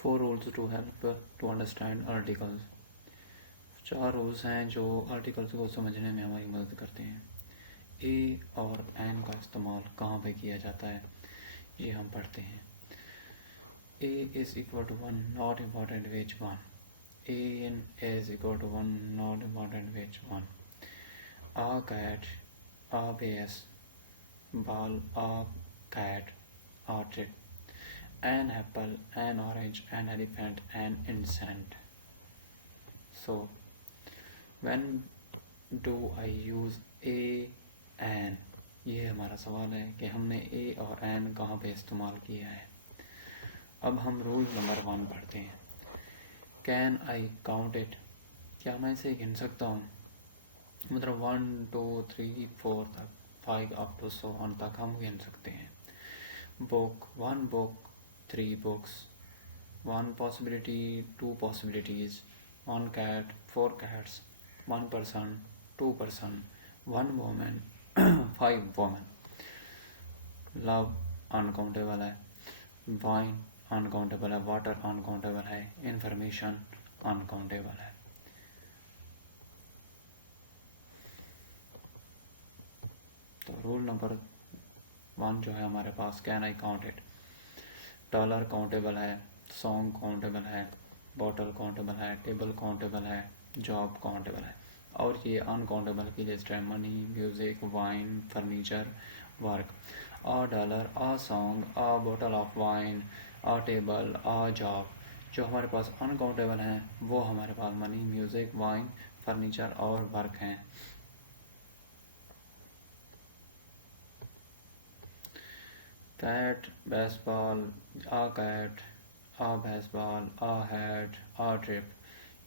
4 rules to help to understand articles. 4 rules हैं जो articles को समझने में हमारी मदद करते हैं. ए और एन का इस्तेमाल कहाँ पे किया जाता है ये हम पढ़ते हैं. A is equal to 1 not important which 1. A an is equal to 1 not important which 1. A cat, a base, ball, a cat, a trip, an apple, an orange, an elephant, an insect. So, when do I use a, an? ये हमारा सवाल है कि हमने a और an कहाँ पे इस्तेमाल किया है. अब हम रूल नंबर 1 पढ़ते हैं. Can I count it? क्या मैं इसे गिन सकता हूँ? मतलब 1 2 3 4 तक, 5 अप टू सो ऑन तक हम गिन सकते हैं. Book, 1 book, 3 books, 1 possibility, 2 possibilities, 1 cat, 4 cats, 1 person, 2 person, 1 women, 5 women. Love uncountable है, वाइन अनकाउंटेबल है, वाटर अनकाउंटेबल है, इंफॉर्मेशन अनकाउंटेबल है. तो रूल नंबर 1 जो है हमारे पास, can I count it. Dollar countable है, सॉन्ग काउंटेबल है, बॉटल काउंटेबल है, टेबल काउंटेबल है, जॉब काउंटेबल है. और ये अनकाउंटेबल की लिस्ट है, money, music, wine, furniture, work. A dollar, a song, a bottle of wine, a table, a job. जो हमारे पास अनकाउंटेबल हैं वो हमारे पास मनी, म्यूज़िक, वाइन, फर्नीचर और वर्क हैं. Cat, baseball, a cat, a baseball, a hat, a trip.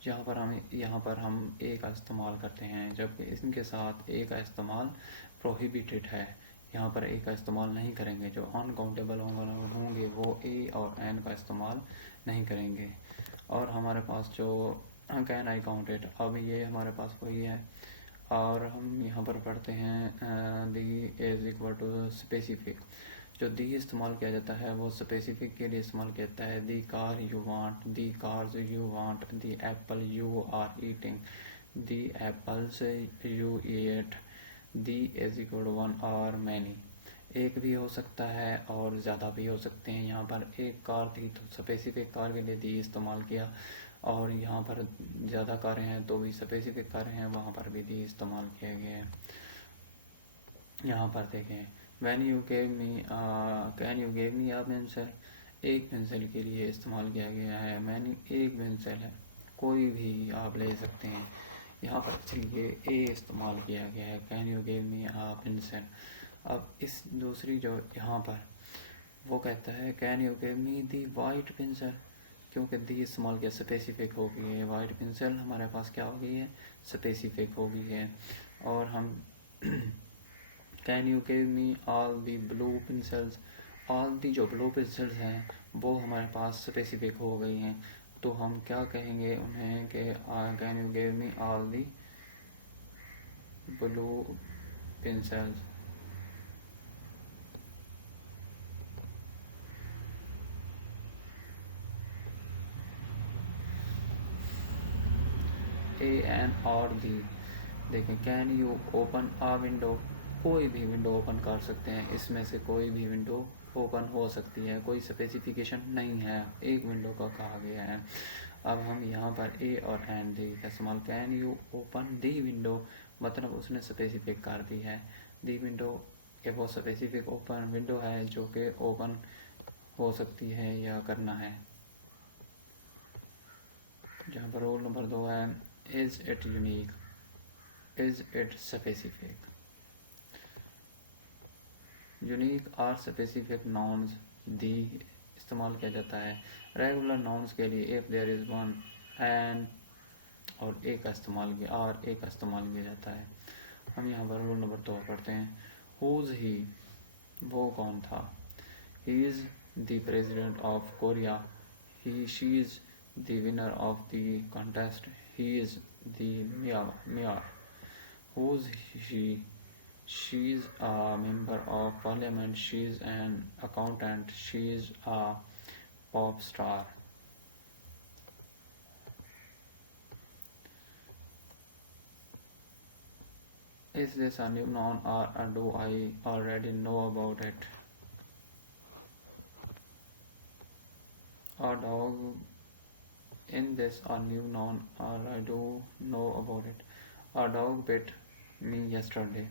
यहाँ पर हम ए का इस्तेमाल करते हैं, जबकि इनके साथ ए का इस्तेमाल प्रोहिबिटेड है. यहाँ पर ए का इस्तेमाल नहीं करेंगे. जो अनकाउंटेबल होंगे वो ए और एन का इस्तेमाल नहीं करेंगे. और हमारे पास जो कैन आई काउंटेड, अब ये हमारे पास वही है. और हम यहाँ पर पढ़ते हैं दी इज इक्वल टू स्पेसिफिक. जो दी इस्तेमाल किया जाता है वो स्पेसिफिक के लिए इस्तेमाल किया जाता है. The car you want, the cars you want, the apple you are eating, the apples you eat, the is equal to 1 और मैनी. एक भी हो सकता है और ज़्यादा भी हो सकते हैं. यहाँ पर एक कार थी तो स्पेसिफिक कार के लिए दी इस्तेमाल किया, और यहाँ पर ज़्यादा कारें हैं तो भी स्पेसिफिक कारें हैं, वहाँ पर भी दी इस्तेमाल किए गए हैं. यहाँ पर देखें, when you gave me, can you gave me a pencil, एक पेंसिल के लिए इस्तेमाल किया गया है. मैंने एक पेंसिल है, कोई भी आप ले सकते हैं. यहाँ पर इसलिए ए इस्तेमाल किया गया है, can you gave me a pencil. अब इस दूसरी जो यहाँ पर वो कहता है can you gave me the white pencil, क्योंकि दी इस्तेमाल किया स्पेसिफिक हो गई है. वाइट पेंसिल हमारे पास क्या हो गई है, स्पेसिफिक हो गई है. और हम can you give me all the blue pencils, all the जो ब्लू पेंसिल्स हैं वो हमारे पास स्पेसिफिक हो गई हैं. तो हम क्या कहेंगे उन्हें कि can you give me all the blue pencils. A an और दी. देखें, can you open a window, कोई भी विंडो ओपन कर सकते हैं. इसमें से कोई भी विंडो ओपन हो सकती है, कोई स्पेसिफिकेशन नहीं है, एक विंडो का कहा गया है. अब हम यहाँ पर ए और एन दी का इस्तेमाल, can you open the window, मतलब उसने स्पेसिफिक कर दी है. दी विंडो के वो स्पेसिफिक ओपन विंडो है जो कि ओपन हो सकती है या करना है. जहाँ पर रूल नंबर 2 है, is it unique, is it specific. Unique और स्पेसिफिक नाउन्स दी इस्तेमाल किया जाता है. रेगुलर नाउन्स के लिए if there is one, an और ए का इस्तेमाल किया और ए का इस्तेमाल किया जाता है. हम यहाँ पर रूल नंबर 2 पढ़ते हैं. हुज ही, वो कौन था. He is the president of Korea, he she is the winner of the contest, he is the mayor. Who's he, she is a member of parliament, she is an accountant, she is a pop star. Is this a new noun or do I already know about it? A dog. In this a new noun or I do know about it. A dog bit me yesterday.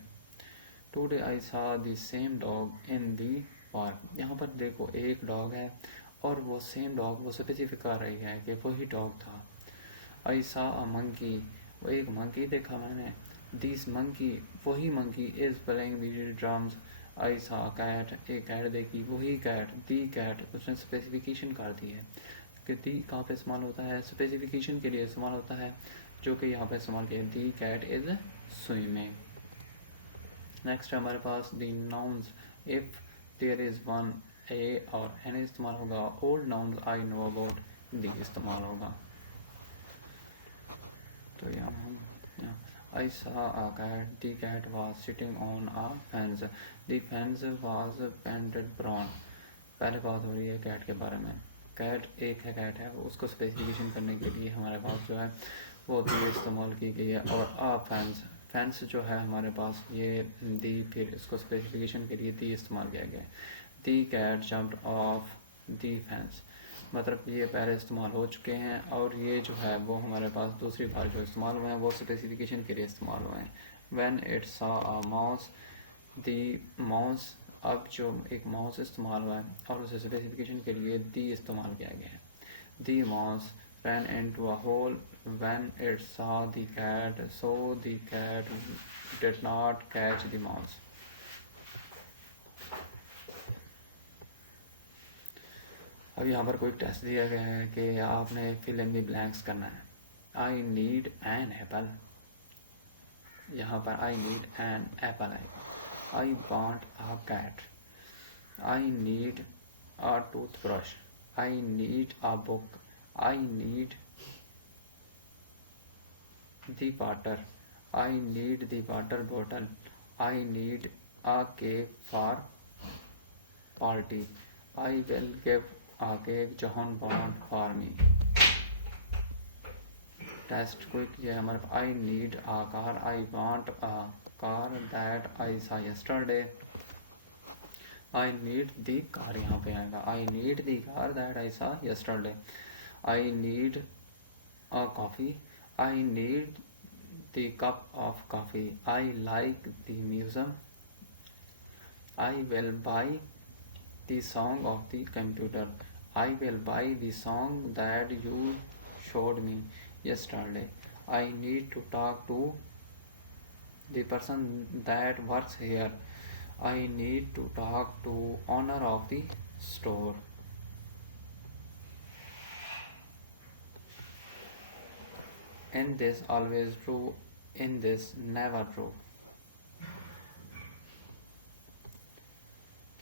Today I saw the same dog in the park. यहाँ पर देखो एक dog है और वो same dog वो specific कर रही है कि वही डॉग था. I saw a monkey. वो एक मंकी देखा मैंने. This monkey वही monkey is playing the drums. I saw a cat. एक कैट देखी वही कैट. The cat उसने स्पेसिफिकेशन कर दी है कि दी कहाँ पे इस्तेमाल होता है. स्पेसिफिकेशन के लिए इस्तेमाल होता है जो कि यहाँ पे इस्तेमाल किया. The cat is swimming. Next है हमारे पास the nouns. If there is one A और एन इस्तेमाल होगा. Old nouns I know about the इस्तेमाल होगा. तो यहाँ I saw a cat. The cat was sitting on a fence. The fence was painted brown. पहले बात हो रही है कैट के बारे में. कैट एक है कैट है उसको स्पेसिफिकेशन करने के लिए हमारे पास जो है वो दी इस्तेमाल की गई है. और अ फेंस फेंस जो है हमारे पास ये दी फिर इसको स्पेसिफिकेशन के लिए दी इस्तेमाल किया गया है. The cat jumped off the fence. मतलब ये पहले इस्तेमाल हो चुके हैं और ये जो है वो हमारे पास दूसरी बार जो इस्तेमाल हुए हैं वो स्पेसिफिकेशन के लिए इस्तेमाल हुए हैं. When it saw a mouse. The mouse. अब जो एक माउस इस्तेमाल हुआ है और उसे स्पेसिफिकेशन के लिए दी इस्तेमाल किया गया है. दी mouse ran into a hole when it saw the cat, so the cat did not catch the mouse. अब यहाँ पर कोई टेस्ट दिया गया है कि आपने फिल इन द ब्लैंक्स करना है. I need an apple. यहाँ पर आई नीड एन एप्पल है. I want a cat. I need a toothbrush. I need a book. I need the water. I need the water bottle. I need a cake for party. I will give a cake John bought for me. Test quick ये हमारे I need a car. I want a car that I saw yesterday. I need the car यहाँ पे आएगा. I need the car that I saw yesterday. I need a coffee. I need the cup of coffee. I like the museum. I will buy the song of the computer. I will buy the song that you showed me yesterday. I need to talk to the person that works here. I need to talk to owner of the store. In this always true. In this never true.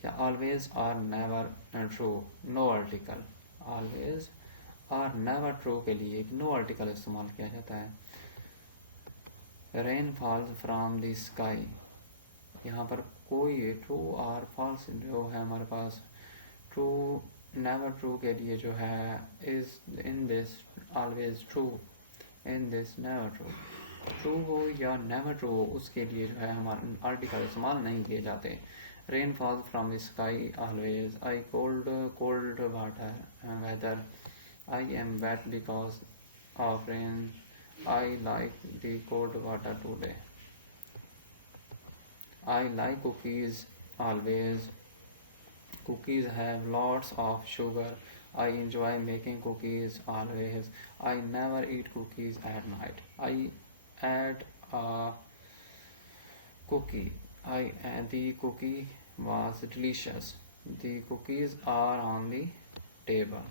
क्या always or never true? No article. Always or never true के लिए एक no article इस्तेमाल किया जाता है. Rain falls from the sky. यहाँ पर कोई true और false जो है हमारे पास true never true के लिए जो है is in this always true. In this never true. True हो या नेवर ट्रू हो उसके लिए जो है हमारे आर्टिकल इस्तेमाल नहीं किए जाते. Rain falls from the sky always. I cold water weather. I am wet because of rain. I like the cold water today. I like cookies always. Cookies have lots of sugar. I enjoy making cookies always. I never eat cookies at night. I ate a cookie. The cookie was delicious. The cookies are on the table.